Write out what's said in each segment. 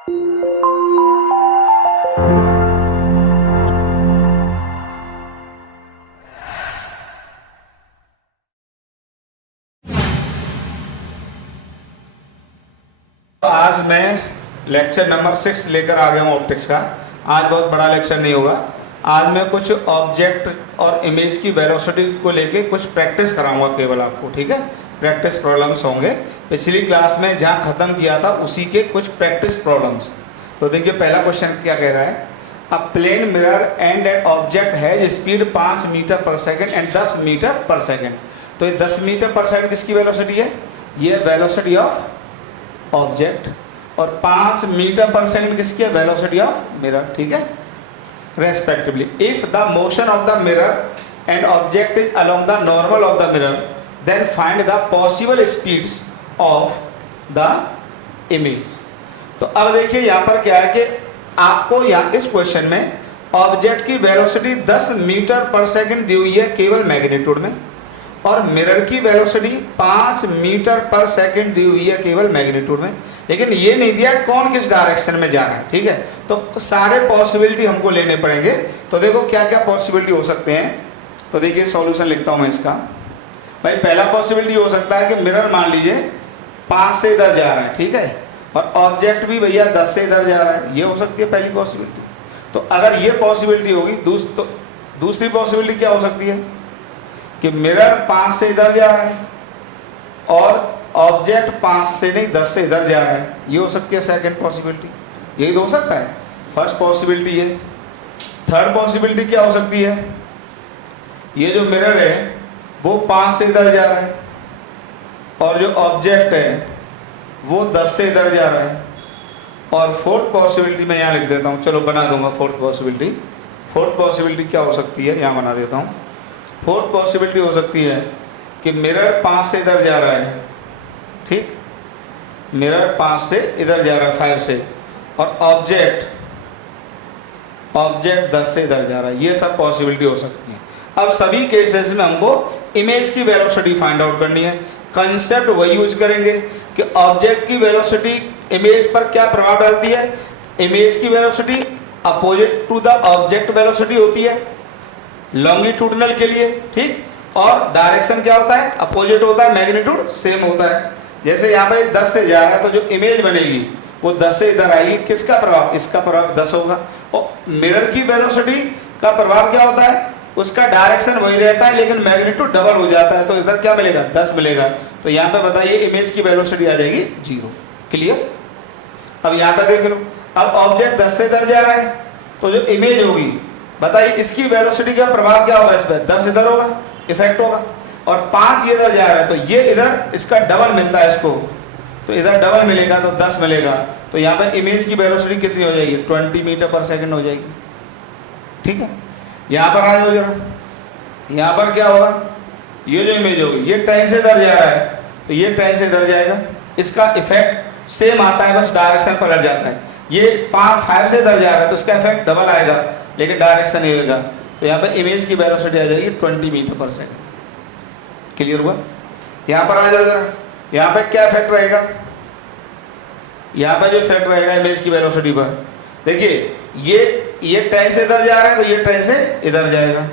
आज मैं lecture number 6 लेकर आ गया हूँ ऑप्टिक्स का। आज बहुत बड़ा लेक्चर नहीं होगा। आज मैं कुछ ऑब्जेक्ट और इमेज की वेलोसिटी को लेके कुछ प्रैक्टिस कराऊंगा केवल आपको, ठीक है। प्रैक्टिस प्रॉब्लम्स होंगे। पिछली क्लास में जहाँ ख़त्म किया था उसी के कुछ प्रैक्टिस प्रॉब्लम्स। तो देखिए पहला क्वेश्चन क्या कह रहा है। A plane mirror and an object है स्पीड 5 मीटर पर सेकेंड एंड 10 मीटर पर सेकेंड। तो ये 10 मीटर पर सेकेंड किसकी वेलोसिटी है? ये वेलोसिटी ऑफ ऑब्जेक्ट। और 5 मीटर पर सेकेंड किसकी है? वेलोसिटी ऑफ मिरर, ठीक है, respectively. If the motion of the mirror and object is along the normal of the mirror then find the possible speeds of the image. तो अब देखिए यहाँ पर क्या है कि आपको यहाँ इस क्वेश्चन में ऑब्जेक्ट की वेलोसिटी 10 मीटर पर सेकेंड दी हुई है केवल मैग्नीट्यूड में, और मिरर की वेलोसिटी 5 मीटर पर सेकेंड दी हुई है केवल मैग्नीट्यूड में, लेकिन ये नहीं दिया कौन किस डायरेक्शन में जा रहा है, ठीक है। तो सारे पॉसिबिलिटी हमको लेने पड़ेंगे। तो देखो क्या क्या पॉसिबिलिटी हो सकते हैं। तो देखिए सॉल्यूशन लिखता हूँ मैं इसका। भाई पहला पॉसिबिलिटी हो सकता है कि मिरर मान लीजिए 5 से इधर जा रहा है, ठीक है, और ऑब्जेक्ट भी भैया 10 से इधर जा रहा है। ये हो सकती है पहली पॉसिबिलिटी। तो अगर ये पॉसिबिलिटी होगी तो दूसरी पॉसिबिलिटी क्या हो सकती है कि मिरर 5 से इधर जा रहा है और ऑब्जेक्ट 5 से नहीं 10 से इधर जा रहा है। ये हो सकती है सेकंड पॉसिबिलिटी। यही तो हो सकता है। फर्स्ट पॉसिबिलिटी है। थर्ड पॉसिबिलिटी क्या हो सकती है? ये जो मिरर है वो 5 से इधर जा रहा है और जो ऑब्जेक्ट है वो 10 से इधर जा रहा है। और फोर्थ पॉसिबिलिटी मैं यहाँ लिख देता हूँ, चलो बना दूंगा फोर्थ पॉसिबिलिटी। फोर्थ पॉसिबिलिटी क्या हो सकती है, यहाँ बना देता हूँ। फोर्थ पॉसिबिलिटी हो सकती है कि मिरर 5 से इधर जा रहा है, ठीक, मिरर 5 से इधर जा रहा है 5 से, और ऑब्जेक्ट 10 से इधर जा रहा है। ये सब पॉसिबिलिटी हो सकती है। अब सभी केसेस में हमको इमेज की वेलोसिटी फाइंड आउट करनी है। कंसेप्ट वही यूज करेंगे कि ऑब्जेक्ट की वेलोसिटी इमेज पर क्या प्रभाव डालती है। इमेज की velocity opposite to the object velocity होती है लॉन्गिट्यूडनल के लिए, ठीक, और डायरेक्शन क्या होता है? अपोजिट होता है, मैग्नीट्यूड सेम होता है। जैसे यहाँ पे 10 से जा रहा है तो जो इमेज बनेगी वो 10 से इधर आएगी। किसका प्रभाव? इसका प्रभाव 10 होगा। और मिरर की वेलोसिटी का प्रभाव क्या होता है? उसका डायरेक्शन वही रहता है लेकिन मैग्नीट्यूड डबल हो जाता है। तो इधर क्या मिलेगा? 10 मिलेगा। तो यहाँ पे बताइए इमेज की वेलोसिटी आ जाएगी 0। क्लियर? अब यहाँ पे देख लो, अब ऑब्जेक्ट 10 से इधर जा रहा है तो जो इमेज होगी बताइए इसकी वेलोसिटी का प्रभाव क्या होगा? इस पर 10 इधर होगा, इफेक्ट होगा, और 5 ये इधर जा रहा है तो ये इधर इसका डबल मिलता है इसको, तो इधर डबल मिलेगा तो 10 मिलेगा। तो यहाँ पर इमेज की वेलोसिटी कितनी हो जाएगी? 20 मीटर पर सेकेंड हो जाएगी, ठीक है। यहाँ पर आ जाओ जरा, यहाँ पर क्या होगा? ये जो इमेज होगी ये 10 से इधर जा रहा है तो ये 10 से इधर जाएगा। इसका इफेक्ट सेम आता है, बस डायरेक्शन पलट जाता है। ये 5 से इधर जा रहा है तो इसका इफेक्ट डबल आएगा लेकिन डायरेक्शन नहीं होगा। तो यहाँ पर इमेज की वेलोसिटी आ जाएगी 20 मीटर पर सेकेंड। क्लियर हुआ? यहाँ पर आ जाओ जरा, यहाँ पे क्या इफेक्ट रहेगा? यहाँ पे जो इफेक्ट रहेगा इमेज की वेलोसिटी पर, देखिए ये 10 से इधर जा रहा है तो ये 10 से इधर जाएगा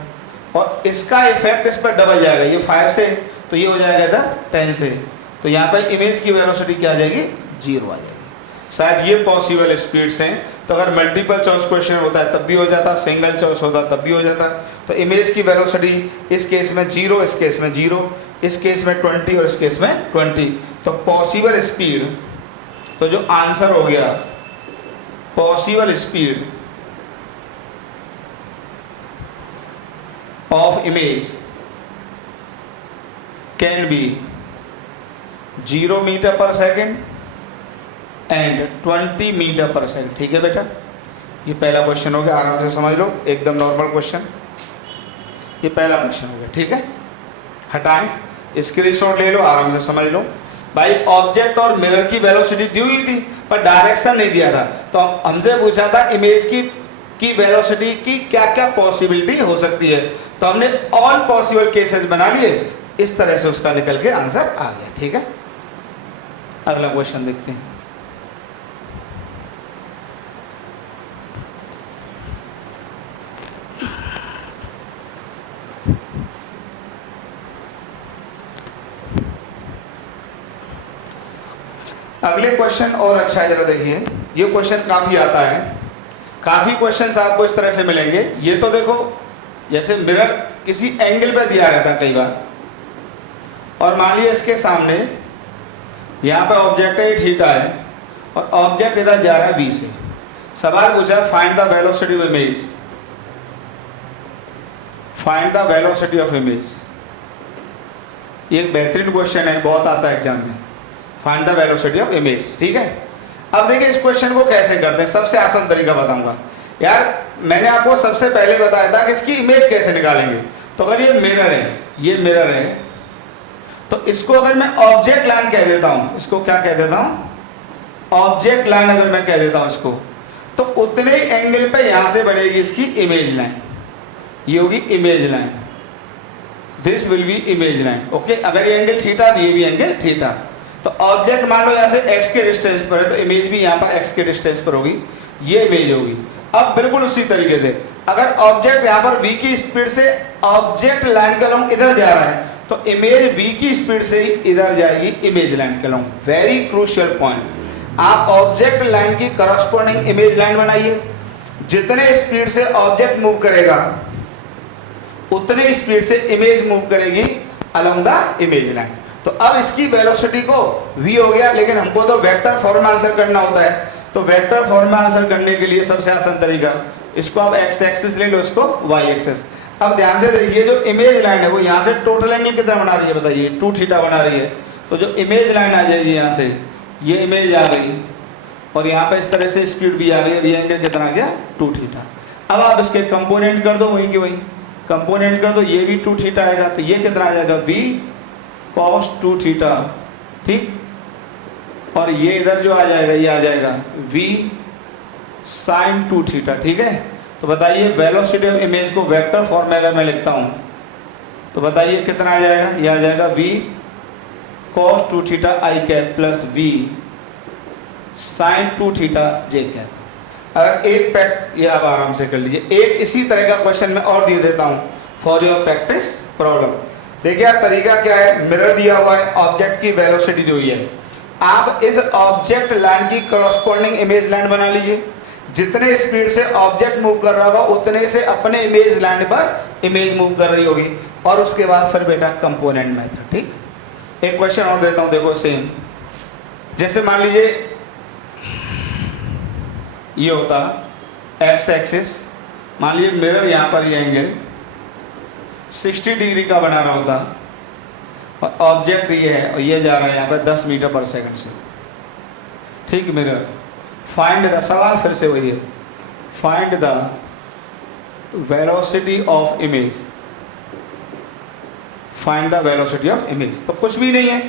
और इसका इफेक्ट इस पर डबल जाएगा। ये 5 से तो ये हो जाएगा इधर 10 से। तो यहाँ पर इमेज की वेलोसिटी क्या आ जाएगी? 0 आ जाएगी। शायद ये पॉसिबल स्पीड्स हैं। तो अगर मल्टीपल चॉइस क्वेश्चन होता है तब भी हो जाता, सिंगल चॉइस होता तब भी हो जाता। तो इमेज की वेलोसिटी इस केस में 0, इस केस में 0, इस केस में 20 और इस केस में 20। तो पॉसिबल स्पीड, तो जो आंसर हो गया possible speed of image can be 0 metre पर सेकेंड एंड 20 मीटर पर सेकेंड। ठीक है बेटा, ये पहला क्वेश्चन हो गया, आराम से समझ लो, एकदम नॉर्मल क्वेश्चन। ये पहला क्वेश्चन हो गया, ठीक है। हटाएं, स्क्रीनशॉट ले लो, आराम से समझ लो। भाई ऑब्जेक्ट और मिरर की वेलोसिटी दी हुई थी पर डायरेक्शन नहीं दिया था। तो हमसे पूछा था इमेज की वेलोसिटी की क्या क्या पॉसिबिलिटी हो सकती है। तो हमने ऑल पॉसिबल केसेस बना लिए, इस तरह से उसका निकल के आंसर आ गया। ठीक है, अगला क्वेश्चन देखते हैं। अगले क्वेश्चन और अच्छा है, जरा देखिए। ये क्वेश्चन काफी आता है, काफी क्वेश्चंस आपको इस तरह से मिलेंगे। ये तो देखो जैसे मिरर किसी एंगल पे दिया रहता है कई बार, और मान लिया इसके सामने यहाँ पे ऑब्जेक्ट है थीटा है और ऑब्जेक्ट इधर जा रहा है v से। सवाल पूछा find the velocity of image, find the velocity of image. ये एक बेहतरीन क्वेश्चन है, बहुत आता है एग्जाम में, find the velocity of image. ठीक है, अब देखिए इस क्वेश्चन को कैसे करते हैं। सबसे आसान तरीका बताऊंगा यार। मैंने आपको सबसे पहले बताया था कि इसकी इमेज कैसे निकालेंगे। तो अगर ये मिरर है, ये मिरर है, तो इसको अगर मैं ऑब्जेक्ट लाइन कह देता हूं, इसको क्या कह देता हूं, ऑब्जेक्ट लाइन अगर मैं कह देता हूं इसको, तो उतने ही एंगल पे यहां से बनेगी इसकी इमेज लाइन। ये होगी image line, this will be image line. Okay, अगर ये एंगल थीटा तो ये भी एंगल थीटा। तो ऑब्जेक्ट मान लो यहां से x के डिस्टेंस पर है, तो इमेज भी यहां पर x के डिस्टेंस पर होगी, ये इमेज होगी। अब बिल्कुल उसी तरीके से अगर ऑब्जेक्ट यहां पर v की स्पीड से ऑब्जेक्ट लाइन का लॉन्ग इधर जा रहा है, तो इमेज v की स्पीड से ही इधर जाएगी इमेज लाइन के लॉन्ग। Very crucial point. आप ऑब्जेक्ट लाइन की करस्पॉन्डिंग इमेज लाइन बनाइए। जितने स्पीड से ऑब्जेक्ट मूव करेगा उतने स्पीड से इमेज मूव करेगी अलोंग द इमेज लाइन। तो अब इसकी वेलोसिटी को v हो गया, लेकिन हमको तो वेक्टर फॉर्म में आंसर करना होता है। तो वेक्टर फॉर्म में आंसर करने के लिए सबसे आसान तरीका, इसको आप x एक्सिस ले लो, इसको y एक्सिस। अब ध्यान से देखिए, जो इमेज लाइन है वो यहाँ से टोटल एंगल कितना बना रही है बताइए, 2 थीटा बना रही है। तो जो इमेज लाइन आ जाएगी यहाँ से, ये इमेज आ गई और यहाँ पे इस तरह से स्पीड भी आ गई। ये एंगल कितना आ गया, 2 थीटा। अब आप इसके कंपोनेंट कर दो, वही की वही कंपोनेंट कर दो, ये भी 2 थीटा आएगा। तो ये कितना आ जाएगा, v cos 2 थीटा। ठीक, और ये इधर जो आ जाएगा, ये आ जाएगा v sin 2 थीटा। ठीक है, तो बताइए वेलोसिटी ऑफ इमेज को वेक्टर फॉर्म में अगर मैं लिखता हूं तो बताइए कितना आ जाएगा, ये आ जाएगा v cos 2 theta i cap plus v sin 2 theta j cap. अगर एक पैट, ये आप आराम से कर लीजिए। एक इसी तरह का क्वेश्चन मैं और दे देता हूं फॉर योर प्रैक्टिस प्रॉब्लम। देखिए यार तरीका क्या है, मिरर दिया हुआ है, ऑब्जेक्ट की वेलोसिटी दी हुई है। आप इस ऑब्जेक्ट लाइन की करस्पॉन्डिंग इमेज लाइन बना लीजिए। जितने स्पीड से ऑब्जेक्ट मूव कर रहा होगा उतने से अपने इमेज लाइन पर इमेज मूव कर रही होगी। और उसके बाद फिर बेटा कंपोनेंट मेथड। ठीक, एक क्वेश्चन और देता हूं, देखो सेम। जैसे मान लीजिए ये होता x एक्सिस, मान लीजिए मिरर यहाँ पर ये एंगल 60 डिग्री का बना रहा होता और ऑब्जेक्ट ये है और ये जा रहा है यहाँ पर 10 मीटर पर सेकंड से। ठीक, मिरर फाइंड द, सवाल फिर से वही है, find the velocity of image, find the velocity of image. तो कुछ भी नहीं है।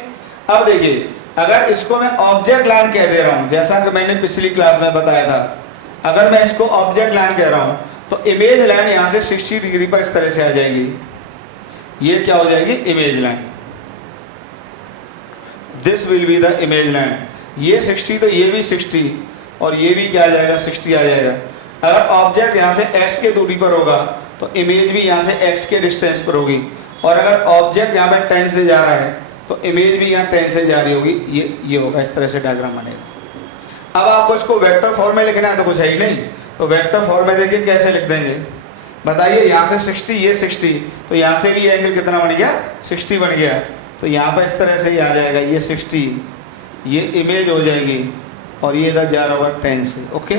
अब देखिए अगर इसको मैं ऑब्जेक्ट लाइन कह दे रहा हूं, जैसा कि मैंने पिछली क्लास में बताया था, अगर मैं इसको ऑब्जेक्ट लाइन कह रहा हूं तो इमेज लाइन यहां से 60 डिग्री पर इस तरह से आ जाएगी। ये क्या हो जाएगी, image line. This will be the image line. ये 60 तो ये भी 60 और ये भी क्या आ जाएगा, 60 आ जाएगा। अगर ऑब्जेक्ट यहाँ से x के दूरी पर होगा तो इमेज भी यहाँ से x के डिस्टेंस पर होगी। और अगर ऑब्जेक्ट यहाँ पर 10 से जा रहा है तो इमेज भी यहाँ 10 से जा रही होगी। ये होगा, इस तरह से डायग्राम बनेगा। अब आपको इसको वेक्टर फॉर्म में लिखना है तो कुछ है ही नहीं, तो वेक्टर फॉर्म में देखिए कैसे लिख देंगे बताइए। यहाँ से 60, ये 60, तो यहाँ से भी एंगल कितना बन गया, 60 बन गया। तो यहाँ पर इस तरह से ही आ जाएगा, ये 60, ये इमेज हो जाएगी और ये इधर जा रहा होगा 10 से। ओके,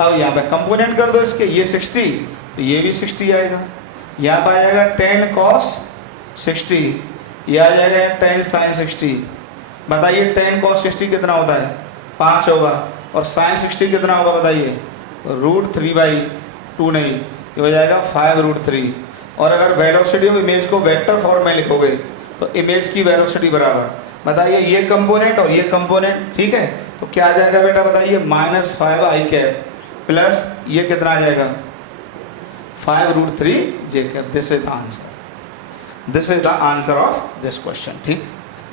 अब यहाँ पे कंपोनेंट कर दो इसके, ये 60 तो ये भी 60 आएगा। यहाँ पर आ जाएगा 10 cos 60, ये आ जाएगा 10 sin 60। बताइए 10 cos 60 कितना होता है, 5 होगा। और sin 60 कितना होगा बताइए, √3/2 नहीं, ये हो जाएगा 5√3। और अगर वेलोसिटी ऑफ इमेज को वेक्टर फॉर्म में लिखोगे तो इमेज की वेलोसिटी बराबर, बताइए ये कंपोनेंट और ये कंपोनेंट। ठीक है, तो क्या आ जाएगा बेटा बताइए, -5i कैप प्लस ये कितना आ जाएगा, 5√3j cap. This is the answer, this is the answer of this question. ठीक,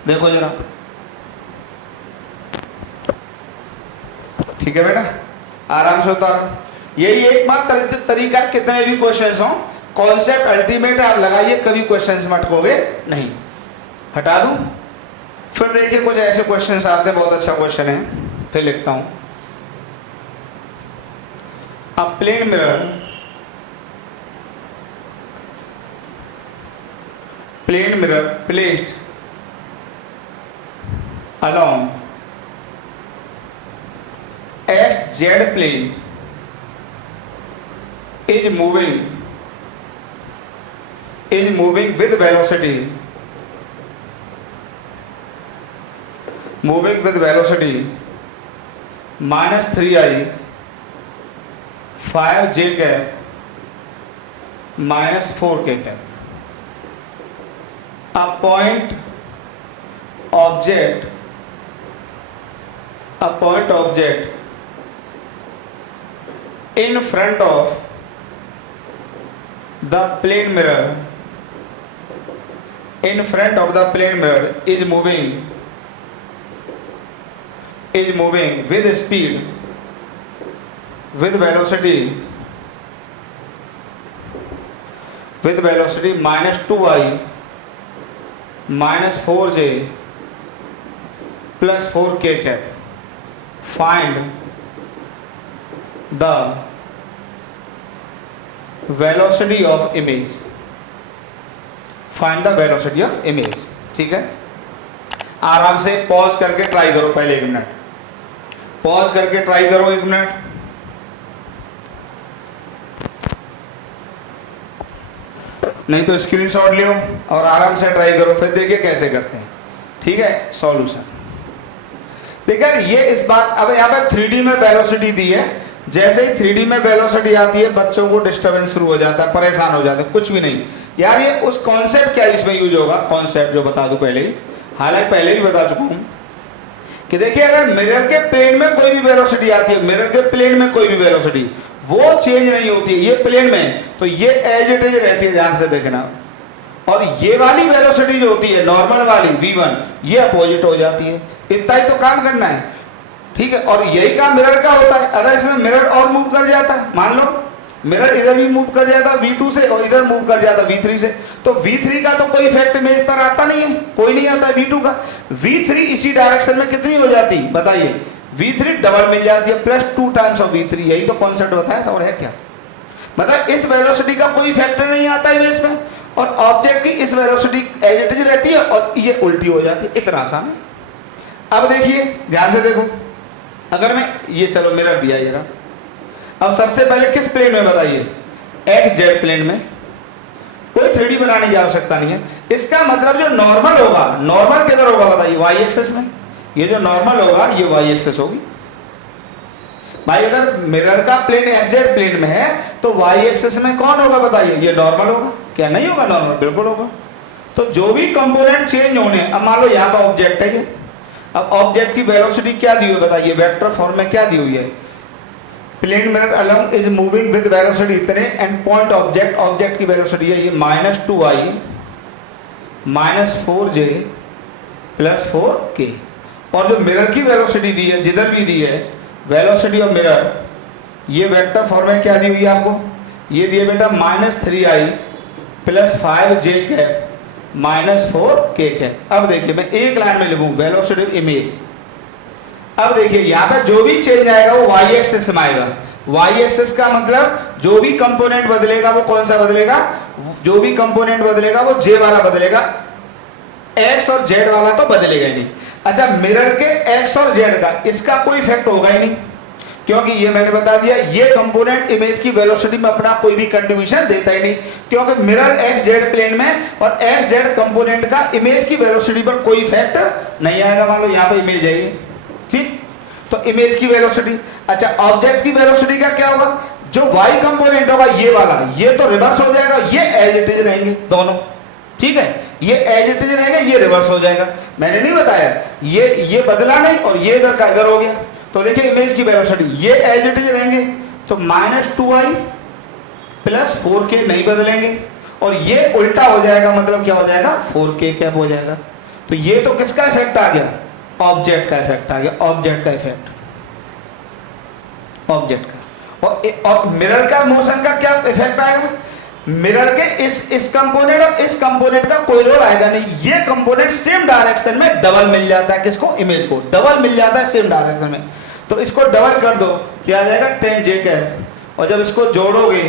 देखो जरा, ठीक है बेटा, आराम से उतार। यही एकमात्र तरीका, कितने भी क्वेश्चंस हो, कॉन्सेप्ट अल्टीमेट आप लगाइए, कभी क्वेश्चंस में अटकोगे नहीं। हटा दूं, फिर देखिए कुछ ऐसे क्वेश्चन आते हैं, बहुत अच्छा क्वेश्चन है, फिर लिखता हूं। A plane mirror placed along XZ plane is moving with velocity minus 3i 5j cap minus 4k cap. A point object in front of the plane mirror is moving with speed with velocity minus 2i minus 4j plus 4k cap. Find the velocity of image. ठीक है, आराम से pause करके try करो, पहले 1 minute pause करके try करो, 1 minute. नहीं तो स्क्रीनशॉट लियो और आराम से ट्राई करो, फिर देखिए कैसे करते हैं। ठीक है, सॉल्यूशन देखिए ये इस बात, अब यहाँ पे 3D में वेलोसिटी दी है, जैसे ही 3D में वेलोसिटी आती है बच्चों को डिस्टर्बेंस शुरू हो जाता है, परेशान हो जाते हैं, कुछ भी नहीं यार। ये उस कॉन्सेप्ट क्या इसमें यूज होगा, कॉन्सेप्ट जो बता दूं पहले ही, हालांकि पहले ही बता चुका हूं कि देखिए अगर मिरर के प्लेन में कोई भी वेलोसिटी आती है, मिरर के प्लेन में कोई भी वेलोसिटी वो चेंज नहीं होती है, ये प्लेन में तो ये एज इट इज रहती है, ध्यान से देखना। और ये वाली वेलोसिटी जो होती है नॉर्मल वाली v1 ये अपोजिट हो जाती है, इतना ही तो काम करना है। ठीक है, और यही काम मिरर का होता है। अगर इसमें मिरर और मूव कर जाता, मान लो मिरर इधर भी मूव कर जाता v2 से और इधर मूव कर जाता v3 से, तो v3 का तो कोई इफेक्ट इमेज पर आता नहीं है, कोई नहीं आता है v2 का। v3 इसी डायरेक्शन में कितनी हो जाती बताइए, v3 डबल मिल जाती है, प्लस 2 टाइम्स ऑफ v3। यही तो कॉन्सेप्ट बताया था, और है क्या, मतलब इस वेलोसिटी का कोई फैक्टर नहीं आता इमेज में, और ऑब्जेक्ट की इस वेलोसिटी एज इट इज रहती है और ये उल्टी हो जाती है, इतना आसान है। अब देखिए ध्यान से देखो, अगर मैं ये चलो मिरर दिया ये रहा, अब सबसे पहले किस प्लेन में बताइए, एक्स जेड प्लेन में, कोई 3D बनाने की आवश्यकता नहीं है। इसका मतलब जो नॉर्मल होगा, नॉर्मल किधर होगा बताइए, वाई एक्सेस में। ये जो नॉर्मल होगा ये वाई एक्सेस होगी भाई। अगर मिरर का प्लेन एक्स जेड प्लेन में है तो वाई एक्सेस में कौन होगा बताइए, ये नॉर्मल होगा, क्या नहीं होगा, नॉर्मल बिल्कुल होगा। तो जो भी कंपोनेंट चेंज होने, अब मान लो यहाँ पर ऑब्जेक्ट है ये, अब ऑब्जेक्ट की वेलोसिटी क्या दी हुई है बताइए, वेक्टर फॉर्म में क्या दी हुई है, plane mirror along is moving with velocity इतने, एंड पॉइंट ऑब्जेक्ट की वेलोसिटी है ये minus 2i minus 4j plus 4k। और जो मिरर की वेलोसिटी दी है, जिधर भी दी है वेलोसिटी ऑफ मिरर, ये वेक्टर फॉर्म में क्या दी हुई है आपको, ये दिए बेटा minus 3i plus 5j cap minus 4k cap. अब देखिए मैं एक लाइन में लिखूं वेलोसिटी इमेज। अब देखिए यहाँ पे जो भी चेंज आएगा वो वाई एक्सेस में आएगा। वाई एक्सेस का मतलब जो भी कंपोनेंट बदलेगा वो कौन सा बदलेगा, जो भी कंपोनेंट बदलेगा वो जे वाला बदलेगा, एक्स और जेड वाला तो बदलेगा ही नहीं। अच्छा, मिरर के एक्स और जेड का इसका कोई इफेक्ट होगा ही नहीं, क्योंकि ये मैंने बता दिया ये कंपोनेंट इमेज की वेलोसिटी में अपना कोई भी कंट्रीब्यूशन देता ही नहीं, क्योंकि मिरर एक्स जेड प्लेन में और एक्स जेड कंपोनेंट का इमेज की वेलोसिटी पर कोई इफेक्ट नहीं आएगा। मान लो यहाँ पे इमेज है ये, ठीक, तो इमेज की वेलोसिटी। अच्छा, ऑब्जेक्ट की वेलोसिटी का क्या होगा, जो वाई कंपोनेंट होगा ये वाला, ये तो रिवर्स हो जाएगा, ये एज इट इज रहेंगे दोनों, ठीक है, ये एज इट इज रहेंगे, ये रिवर्स हो जाएगा। मैंने नहीं बताया ये बदला नहीं और ये इधर का इधर हो गया। तो देखिए इमेज की वेलोसिटी ये एज इट इज रहेंगे, तो माइनस 2i प्लस 4k नहीं बदलेंगे, और ये उल्टा हो जाएगा, मतलब क्या हो जाएगा 4k कैप हो जाएगा। तो ये तो किसका इफेक्ट आ गया, ऑब्जेक्ट का इफेक्ट आ गया, ऑब्जेक्ट का इफेक्ट, ऑब्जेक्ट का। और मिरर का मोशन का क्या इफेक्ट आएगा, मिरर के इस कंपोनेंट और इस कंपोनेंट का कोई रोल आएगा नहीं, ये कंपोनेंट सेम डायरेक्शन में डबल मिल जाता है, किसको, इमेज को डबल मिल जाता है सेम डायरेक्शन में। तो इसको डबल कर दो, क्या आ जाएगा, 10 j कैप, और जब इसको जोड़ोगे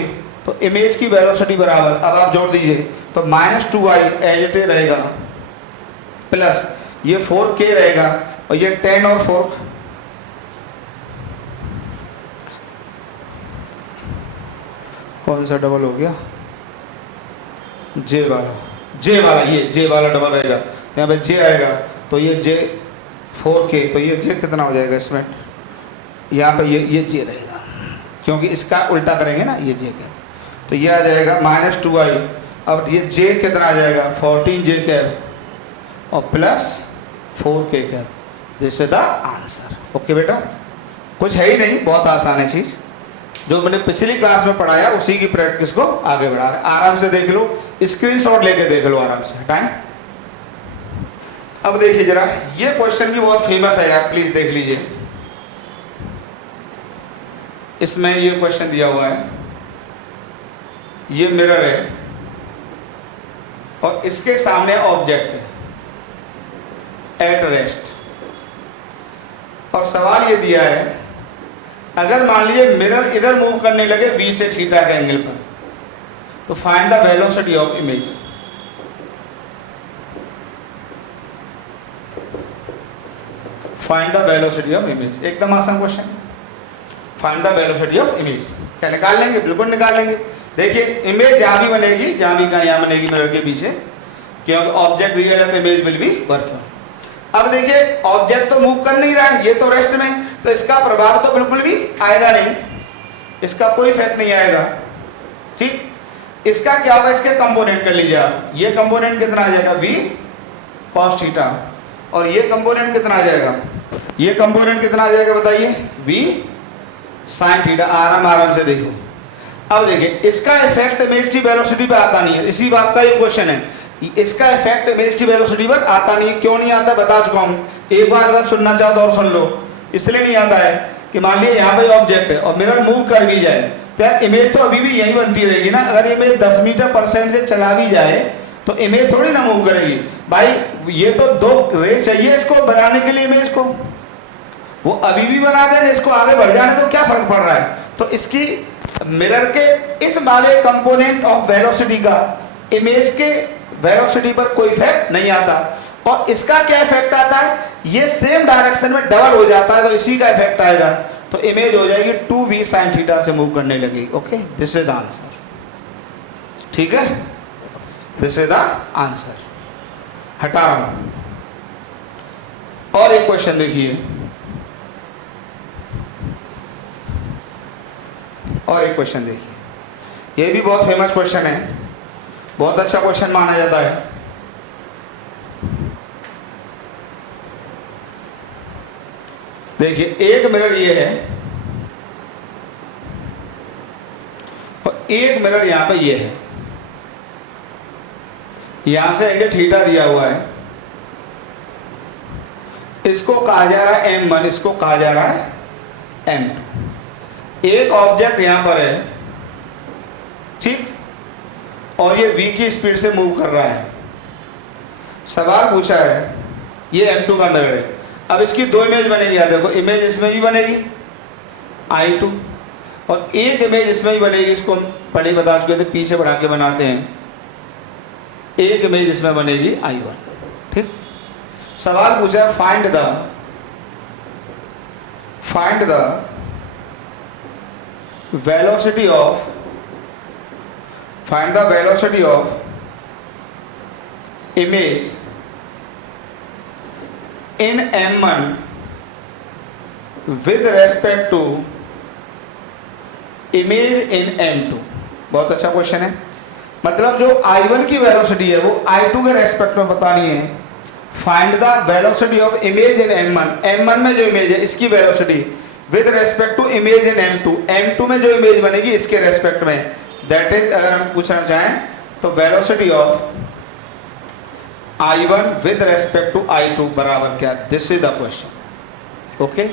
तो इमेज की वेलोसिटी बराबर, अब आप जोड़ दीजिए तो -2i एज इट रहेगा, प्लस ये 4k रहेगा, और ये 10 और 4 कौन सा डबल हो गया, जे वाला ये जे वाला डबल रहेगा, यहाँ पे जे आएगा तो ये जे 4k, तो ये जे कितना हो जाएगा इसमें, यहाँ पे ये जे रहेगा, क्योंकि इसका उल्टा करेंगे ना, ये जे का, तो ये आ जाएगा -2i, अब ये जे कितना आ जाएगा 14 j कैप और plus 4k cap, this is the answer. Okay बेटा, कुछ है ही नहीं, बहुत आसान है चीज़, जो मैंने पिछली क्लास में पढ़ाया उसी की प्रैक्टिस को आगे बढ़ा रहे, आराम से देख लो, स्क्रीनशॉट लेके देख लो आराम से, हटाएं। अब देखिए जरा, ये क्वेश्चन भी बहुत फेमस है यार, प्लीज देख लीजिए, इसमें ये क्वेश्चन दिया हुआ है, ये मिरर है और इसके सामने ऑब्जेक्ट है एट रेस्ट, और सवाल ये दिया है, अगर मान लीजिए मिरर इधर मूव करने लगे v से थीटा के एंगल पर, तो find the velocity of image. Find the velocity of image, एकदम आसान question, find the velocity of image, क्या निकाल लेंगे, बिल्कुल निकाल लेंगे। देखिए इमेज जहां भी बनेगी, जहां भी यहाँ बनेगी मिरर के पीछे, क्योंकि ऑब्जेक्ट रियल है तो इमेज विल बी वर्चुअल। अब देखिए ऑब्जेक्ट तो मूव कर नहीं रहा है, ये तो रेस्ट में, तो इसका प्रभाव तो बिल्कुल भी आएगा नहीं, इसका कोई इफेक्ट नहीं आएगा, ठीक। इसका क्या होगा, इसके कंपोनेंट कर लीजिए आप, ये कंपोनेंट कितना आ जाएगा v cos थीटा, और ये कंपोनेंट कितना आ जाएगा, ये कंपोनेंट कितना आ जाएगा बताइए, v sin थीटा। आराम से देखो, अब देखिए इसका इफेक्ट इमेज की वेलोसिटी पे आता नहीं है, इसी बात का ये क्वेश्चन है, इसका इफेक्ट इमेज की वेलोसिटी पर आता नहीं है, क्यों नहीं आता बता चुका हूं, एक बार अगर सुनना चाहो तो और सुन लो। इसलिए नहीं आता है कि मान लीजिए यहाँ पे ऑब्जेक्ट है और मिरर मूव कर भी जाए, तो यार इमेज तो अभी भी यही बनती रहेगी ना, अगर इमेज 10 मीटर पर सेकंड से चला भी जाए तो इमेज थोड़ी ना मूव करेगी भाई, ये तो 2 रे चाहिए इसको बनाने के लिए इमेज को, वो अभी भी बना देगा, इसको आगे बढ़ जाने तो क्या फर्क पड़ रहा है। तो इसकी मिरर के इस वाले कंपोनेंट ऑफ वेलोसिटी का इमेज के वेलोसिटी पर कोई इफेक्ट नहीं आता, और इसका क्या इफेक्ट आता है, ये सेम डायरेक्शन में डबल हो जाता है, तो इसी का इफेक्ट आएगा, तो इमेज हो जाएगी 2v sin थीटा से मूव करने लगेगी। Okay, this is the answer, ठीक है, दिस इज द आंसर। हटा रहा हूं, और एक क्वेश्चन देखिए, और एक क्वेश्चन देखिए, ये भी बहुत फेमस क्वेश्चन है, बहुत अच्छा क्वेश्चन माना जाता है। देखिए एक मिरर ये है और एक मिरर यहां पे ये है, यहां से एंगल थीटा दिया हुआ है, इसको कहा जा रहा है m1, इसको कहा जा रहा है m2। एक ऑब्जेक्ट यहां पर है, ठीक, और ये v की स्पीड से मूव कर रहा है। सवाल पूछा है, ये m2 का मिरर है, अब इसकी 2 इमेज बनेगी, याद देखो, इमेज इसमें भी बनेगी I2 और एक इमेज इसमें ही बनेगी, इसको हम पहले बता चुके थे, पीछे बढ़ा के बनाते हैं, एक इमेज इसमें बनेगी I1, ठीक। सवाल पूछा है find the velocity of image in m1 with respect to image in m2। बहुत अच्छा क्वेश्चन है, मतलब जो I1 की वेलोसिटी है वो I2 के रेस्पेक्ट में बतानी है। Find the velocity of image in m1 में जो इमेज है इसकी velocity with respect to image in m2 में जो इमेज बनेगी इसके रेस्पेक्ट में, दैट इज, अगर हम पूछना चाहें तो velocity of I1 with respect to I2 बराबर क्या, this is the question. Okay,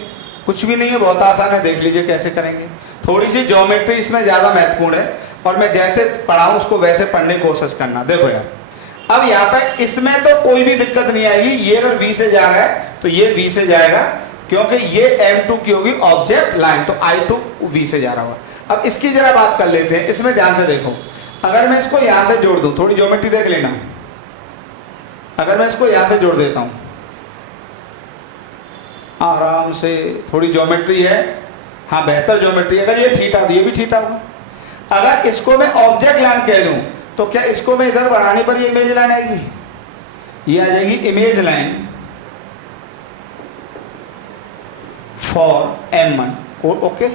कुछ भी नहीं है, बहुत आसान है, देख लीजिए कैसे करेंगे। थोड़ी सी ज्योमेट्री इसमें ज़्यादा महत्वपूर्ण है, और मैं जैसे पढ़ाऊँ उसको वैसे पढ़ने की कोशिश करना। देखो यार, अब यहाँ पे इसमें तो कोई भी दिक्कत नहीं आएगी। ये अगर V से जा रहा है तो ये V से जाएगा, क्योंकि ये M2 की होगी ऑब्जेक्ट लाइन, तो I2 V से जा रहा होगा। अब इसकी जरा बात कर लेते हैं, इसमें ध्यान से देखो। अगर मैं इसको यहां से जोड़ दूं, थोड़ी ज्योमेट्री देख लेना, अगर मैं इसको यहां से जोड़ देता हूं आराम से, थोड़ी ज्योमेट्री है, हाँ बेहतर ज्योमेट्री। अगर ये थीटा तो ये भी थीटा होगा। अगर इसको मैं ऑब्जेक्ट लाइन कह दूं तो क्या इसको मैं इधर बढ़ाने पर ये इमेज लाइन आएगी, ये आ जाएगी image line for M1। Okay,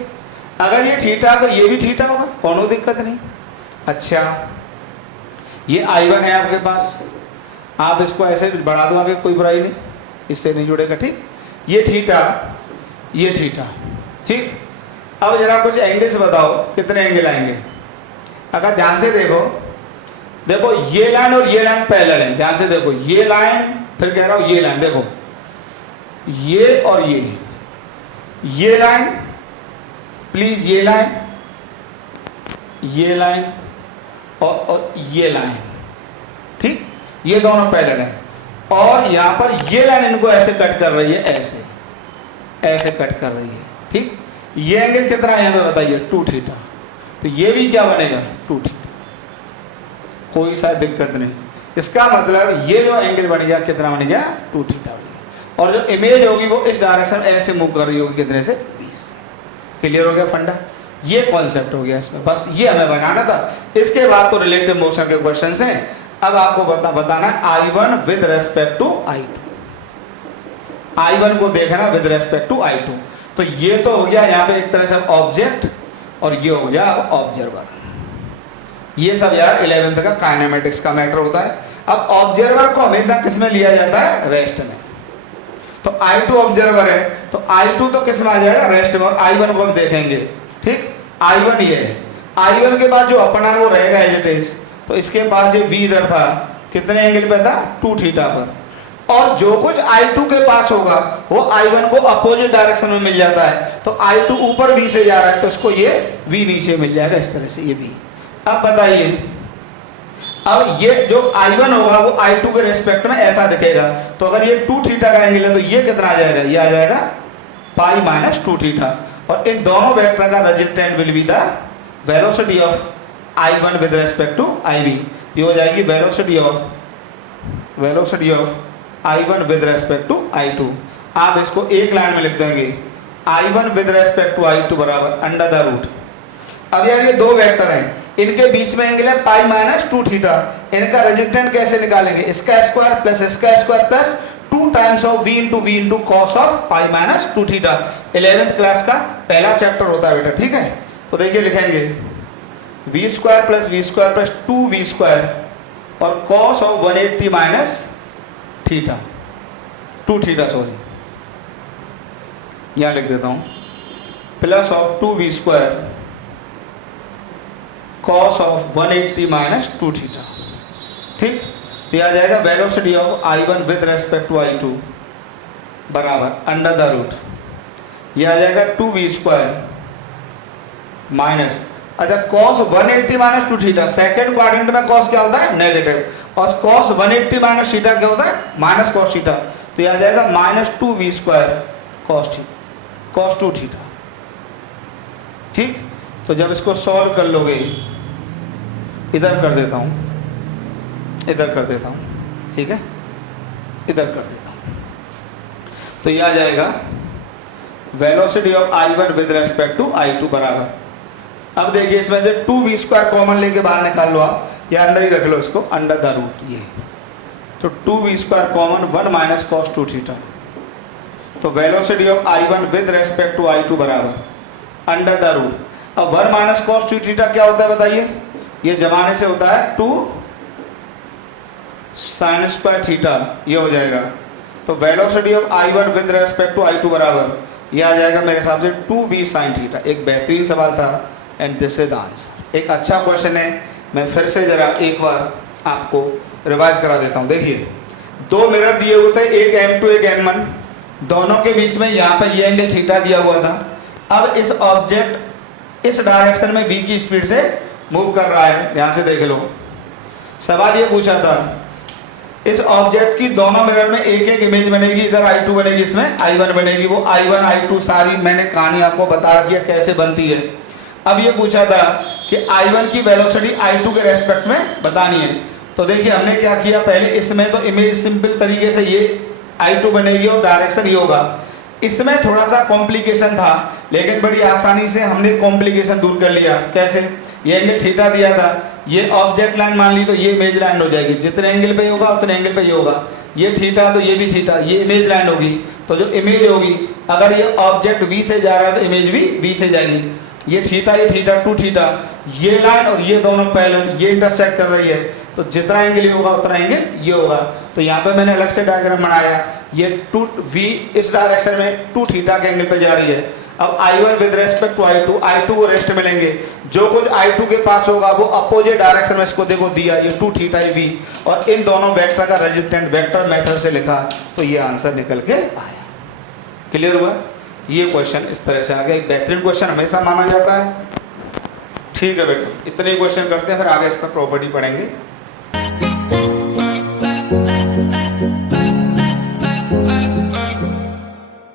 अगर ये थीटा तो ये भी थीटा होगा, कोनो दिक्कत नहीं। अच्छा, ये I1 है आपके पास, आप इसको ऐसे बढ़ा दो आगे, कोई बुराई नहीं, इससे नहीं जुड़ेगा। ठीक, ये थीटा, ये थीटा। ठीक, अब जरा कुछ एंगल्स बताओ, कितने एंगल आएंगे। अगर ध्यान से देखो, देखो ये लाइन और ये लाइन पैरेलल है, ध्यान से देखो, ये लाइन, फिर कह रहा हूं ये लाइन, देखो ये और ये लाइन, प्लीज ये लाइन, ये लाइन और ये लाइन, ठीक, ये दोनों पैरेलल है। और यहां पर ये लाइन इनको ऐसे कट कर रही है, ऐसे ऐसे कट कर रही है। ठीक, ये एंगल कितना है यहाँ पे बताइए, 2 थीटा। तो ये भी क्या बनेगा, 2 थीटा, कोई सा दिक्कत नहीं। इसका मतलब ये जो एंगल बन गया कितना बन गया, 2 थीटा बन गया। और जो इमेज होगी वो इस डायरेक्शन में ऐसे मूव कर रही होगी, कितने से, 20। क्लियर हो गया फंडा, ये कॉन्सेप्ट हो गया इसमें, बस ये हमें बनाना था। इसके बाद तो रिलेटिव मोशन के क्वेश्चन हैं। अब आपको बताना है I1 with respect to I2, I1 को देखना विद रेस्पेक्ट टू I2। तो ये तो हो गया यहाँ पे एक तरह से ऑब्जेक्ट, और ये हो गया ऑब्जर्वर। ये सब यार 11th का काइनेमेटिक्स का मैटर होता है। अब ऑब्जर्वर को हमेशा किस में लिया जाता है, रेस्ट में। तो I2 ऑब्जर्वर है, तो I2 तो किस में आ जाएगा, रेस्ट में। और I1 को हम देखेंगे। ठीक, I1 ये है, I1 के बाद जो अपना वो रहेगा एज इट इज। तो इसके पास ये V इधर था, कितने एंगल पे था, 2 थीटा पर। और जो कुछ I2 के पास होगा वो I1 को अपोजिट डायरेक्शन में मिल जाता है। तो I2 ऊपर V से जा रहा है, तो इसको ये V नीचे मिल जाएगा, इस तरह से ये V। अब बताइए, अब ये जो I1 होगा वो I2 के रेस्पेक्ट में ऐसा दिखेगा। तो अगर ये 2 थीटा का एंगल है तो ये कितना आ जाएगा, ये आ जाएगा पाई माइनस 2 थीटा। और इन दोनों वेक्टर का resultant will be the velocity of I1 with respect to IV। ये हो जाएगी velocity of I1 with respect to I2। आप इसको एक लाइन में लिख देंगे, I1 with respect to I2 बराबर अंडर द रूट। अब यार ये दो वेक्टर हैं, इनके बीच में एंगल है पाई माइनस 2 थीटा। इनका रिजल्टेंट कैसे निकालेंगे, इसका square plus 2 times of V into cos of pi minus 2 theta. 11th class का पहला चैप्टर होता है बेटा। ठीक है, तो देखिए लिखेंगे V square plus 2V square और cos of 180 minus theta, 2 theta sorry, यहां लिख देता हूं, plus of 2V square cos of 180 minus 2 theta. ठीक, तो यह आ जाएगा velocity of I1 with respect to I2 बराबर अंडर द रूट, यह आ जाएगा 2V स्क्वायर माइनस, अच्छा cos 180 minus 2 theta. Second quadrant में कॉस क्या होता है, नेगेटिव, और कॉस 180 माइनस थीटा क्या होता है, माइनस कॉस थीटा। तो यह आ जाएगा minus 2V square cos 2 theta. ठीक, तो जब इसको सॉल्व कर लोगे, इधर कर देता हूं, इधर कर देता हूं, ठीक है, इधर कर देता हूं, तो यह आ जाएगा velocity of I1 with respect to I2 बराबर। अब देखिए इसमें से 2V स्क्वायर कॉमन लेके बाहर निकाल लो आप, या अंदर ही रख लो इसको, अंडर द रूट ये। तो 2V square common 1 minus cos 2 theta. तो velocity of I1 with respect to I2 बराबर अंडर द रूट। अब 1 माइनस कॉस 2 थीटा क्या होता है बताइए, ये जमाने से होता है 2 साइन स्क्वायर थीटा, ये हो जाएगा। तो velocity of I1 with respect to I2 बराबर, ये आ जाएगा मेरे हिसाब से 2V साइन थीटा। एक बेहतरीन सवाल था and this is the answer. एक अच्छा क्वेश्चन है, मैं फिर से जरा एक बार आपको रिवाइज करा देता हूँ। देखिए, दो मिरर दिए हुए थे, एक M2 एक M1, दोनों के बीच में यहाँ पे ये एंगल थीटा दिया हुआ था। अब इस ऑब्जेक्ट इस डायरेक्शन में V की स्पीड से मूव कर रहा है, ध्यान से देख लो। सवाल ये पूछा था, इस ऑब्जेक्ट की दोनों मिरर में एक एक इमेज बनेगी, इधर I2 बनेगी, इसमें I1 बनेगी। वो I1 I2 सारी मैंने कहानी आपको बता रखी है कैसे बनती है। अब ये पूछा था कि I1 की वेलोसिटी I2 के रेस्पेक्ट में बतानी है। तो देखिए हमने क्या किया, पहले इसमें तो इमेज सिंपल तरीके से ये I2 बनेगी और डायरेक्शन ये होगा। इसमें थोड़ा सा कॉम्प्लिकेशन था, लेकिन बड़ी आसानी से हमने कॉम्प्लिकेशन दूर कर लिया। कैसे? ये एंगल थीटा दिया था, ये ऑब्जेक्ट लाइन मान ली तो ये इमेज लाइन हो जाएगी। जितने एंगल पे होगा उतने एंगल पे ये होगा। ये थीटा तो ये भी थीटा, ये इमेज लाइन होगी। तो जो इमेज होगी, अगर ये ऑब्जेक्ट V से जा रहा है तो इमेज भी V से जाएगी। ये थीटा 2 थीटा, ये लाइन और ये दोनों पैरेलल, ये इंटरसेक्ट कर रही है, तो जितना एंगल ये होगा उतना एंगल ये होगा। तो यहाँ पे मैंने अलग से डायग्राम बनाया। ये 2V इस डायरेक्शन में 2 थीटा के एंगल पे जा रही है। अब I1 with respect to I2 को रेस्ट मिलेंगे। जो कुछ I2 के पास होगा वो अपोजिट डायरेक्शन में इसको देखो दिया, ये 2 थीटा V, और इन दोनों वेक्टर का रेजल्टेंट वेक्टर मेथड से लिखा, तो ये आंसर निकल के आया। क्लियर हुआ? ये क्वेश्चन इस तरह से आ गया। एक बेहतरीन क्वेश्चन हमेशा माना जाता है। ठीक है बेटा, इतने क्वेश्चन करते हैं, फिर आगे इस पर प्रॉपर्टी पढ़ेंगे।